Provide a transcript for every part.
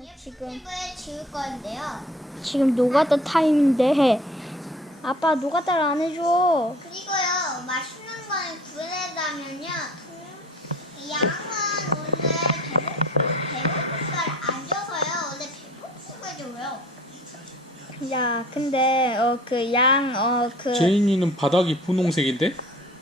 지금 집을 지을 건데요. 지금 노가다 타임인데 아빠 노가다를 안 해줘. 그리고요, 맛있는 걸 구해다면요, 양은 오늘 배고픔을 안 줘서요, 오늘 배고픔을 줘요. 야, 근데 제인이는 바닥이 분홍색인데?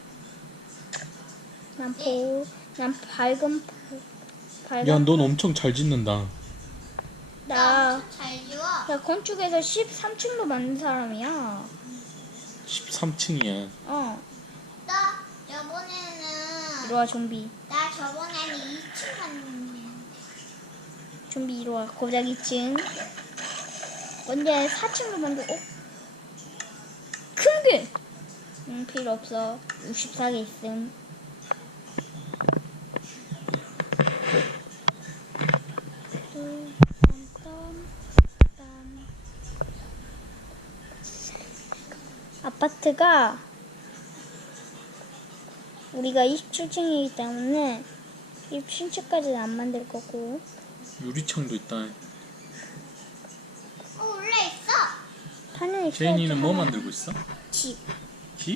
난 밝은 야, 넌 엄청 잘 짓는다. 나 엄청 잘 지워. 건축에서 13층도 만든 사람이야. 13층이야. 나 저번에는 이리와 좀비. 나 저번에는 2층 갔는데. 좀비 이리와. 고작 2층. 언제 4층도 만들고. 큰 게. 필요 없어. 64개 있음. 아파트가 우리가 27층이기 때문에 27층까지는 안 만들 거고. 유리창도 있다. 원래 있어. 당연히 제인이는 뭐 하나. 만들고 있어? 집. 집?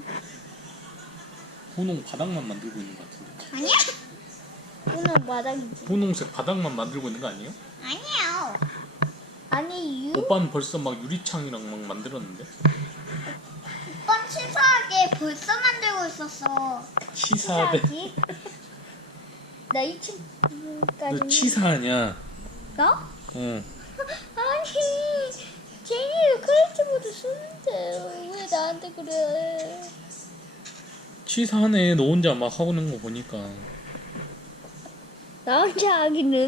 분홍 바닥만 만들고 있는 것 같은데. 아니야? 오늘 바닥이지. 분홍색 바닥만 만들고 있는 거 아니에요? 아니에요. 아니 오빠는 벌써 막 유리창이랑 막 만들었는데? 오빠 치사하게 벌써 만들고 있었어. 치사하대. 치사하지? 나 2층까지. 너 치사하냐? 나? 응. 아니 제니가 크리에이티브도 쓰는데 왜 나한테 그래? 치사하네. 너 혼자 막 하고 있는 거 보니까. 나 혼자 하기는.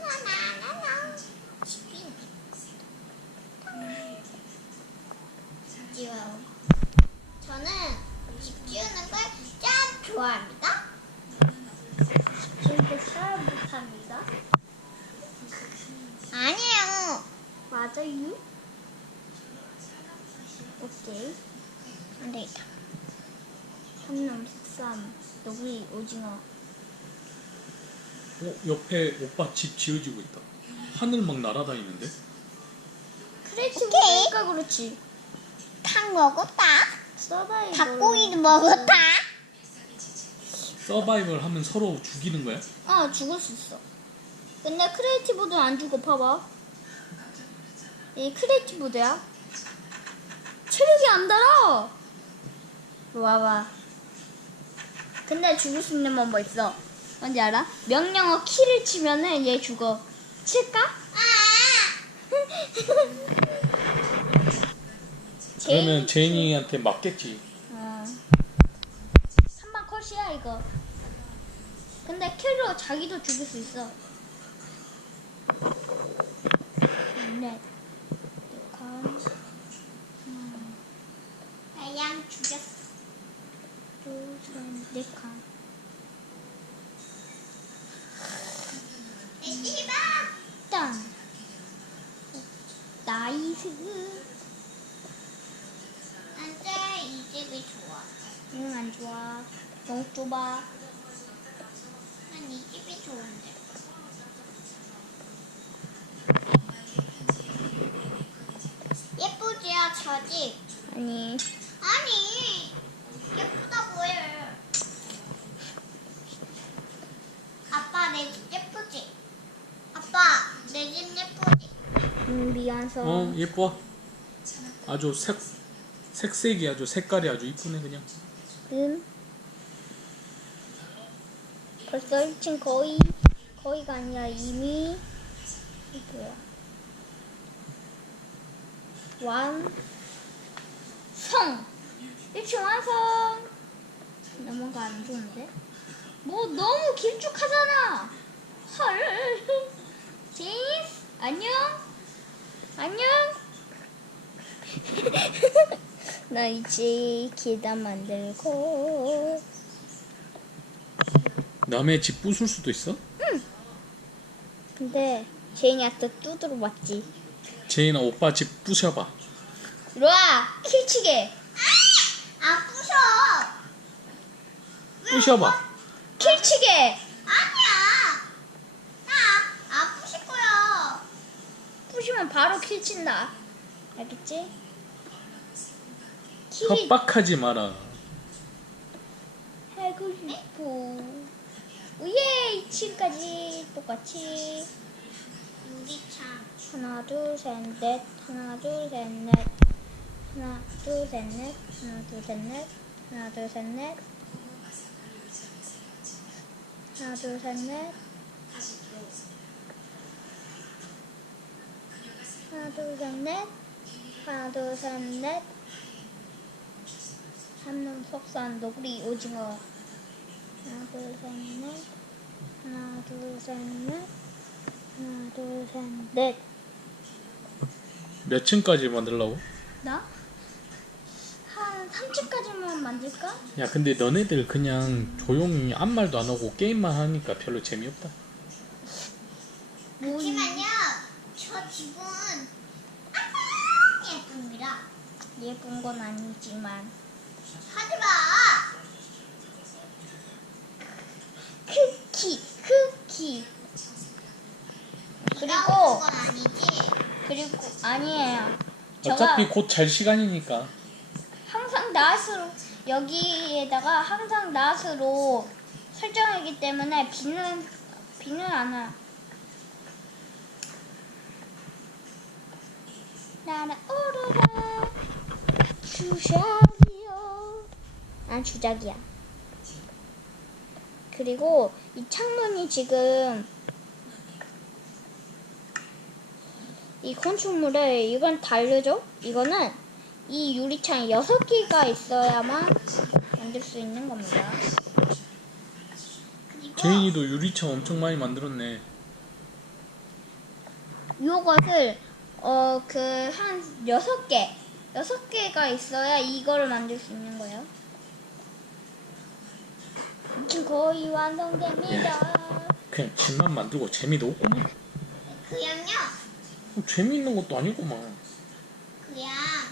지워요. 저는 집 지우는 걸 참 좋아합니다. 지금도 잘 못합니다. 아니에요. 맞아요? 오케이. 안 되겠다. 한놈 13 너구리 오징어. 옆에 오빠 집 지어지고 있다. 하늘 막 날아다니는데? 크리에이티브니까 그렇지. 닭 먹었다. 서바이벌. 닭고기도 먹었다. 서바이벌 하면 서로 죽이는 거야? 죽을 수 있어. 근데 크리에이티브도 안 죽어. 봐봐. 이 크리에이티브도야. 체력이 안 달아. 와봐. 근데 죽을 수 있는 방법 있어. 뭔지 알아? 명령어 키를 치면은 얘 죽어. 칠까? 그러면 제인이한테 맞겠지. 3만 컷이야 이거. 근데 킬로 자기도 죽일 수 있어. 네. 양 죽였어. 네 칸. 이봐. 짠. 나이스. 안돼, 이 집이 좋아. 응, 안 좋아. 너무 좁아. 난 이 집이 좋은데. 예쁘지요, 저 집? 아니. 아니, 예쁘다고 해. 아빠, 내 집 예쁘지? 아빠, 내 집 예쁘지? 미안서. 예뻐. 아주 색색이 아주 색깔이 아주 이쁘네 그냥. 벌써 1층 거의가 아니라 이미 이거야. 완성. 1층 완성. 나 뭔가 안 좋은데? 뭐 너무 길쭉하잖아. 헐. 제이스 안녕. 안녕. 나 이제 계단 만들고. 남의 집 부술 수도 있어? 근데 제인이한테 두드러 맞지. 제인아 오빠 집 부셔봐. 이리와 킬치게. 아, 부셔. 부셔봐. 킬치게. 아니야. 나 안 부실 거야. 치면 바로 킬 친다. 알겠지? 킬이 협박하지 마라. 하고 싶어. 예, 2층까지 똑같이. 유리창. 하나, 둘, 셋, 넷. 하나, 둘, 셋, 넷. 하나, 둘, 셋, 넷. 하나, 둘, 셋, 넷. 하나, 둘, 셋, 넷. 하나, 둘, 셋, 넷. 하나, 둘, 셋, 넷. 하나, 둘, 셋, 넷. 한눈 속산 너구리 오징어. 하나, 둘, 셋, 넷. 하나, 둘, 셋, 넷. 하나, 둘, 셋, 넷. 몇 층까지 만들라고? 나? 한 3층까지만 만들까? 야 근데 너네들 그냥 조용히 아무 말도 안 하고 게임만 하니까 별로 재미없다. 잠시만요. 저 집은 예쁩니다. 예쁜 건 아니지만. 하지마. 쿠키. 나오는 그리고 건 아니지. 아니에요. 어차피 곧 잘 시간이니까. 항상 낫으로 여기에다가 항상 낫으로 설정하기 때문에 비는 안 와. 날아오르라 주작이요. 주작이야. 그리고 이 창문이 지금 이 건축물에 이건 다르죠? 이거는 이 유리창이 6개가 있어야만 만들 수 있는 겁니다. 그리고 제인이도 유리창 엄청 많이 만들었네. 요것을 한 6개가 있어야 이거를 만들 수 있는 거예요. 지금 거의 완성됩니다. 그냥 집만 만들고 재미도 없구만. 그냥요. 재미있는 것도 아니구만. 그냥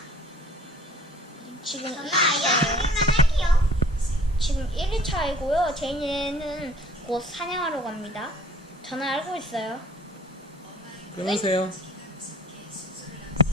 지금 저는 1차, 알려드릴만 할게요. 지금 1차이고요. 제이는 곧 사냥하러 갑니다. 저는 알고 있어요. 끊으세요.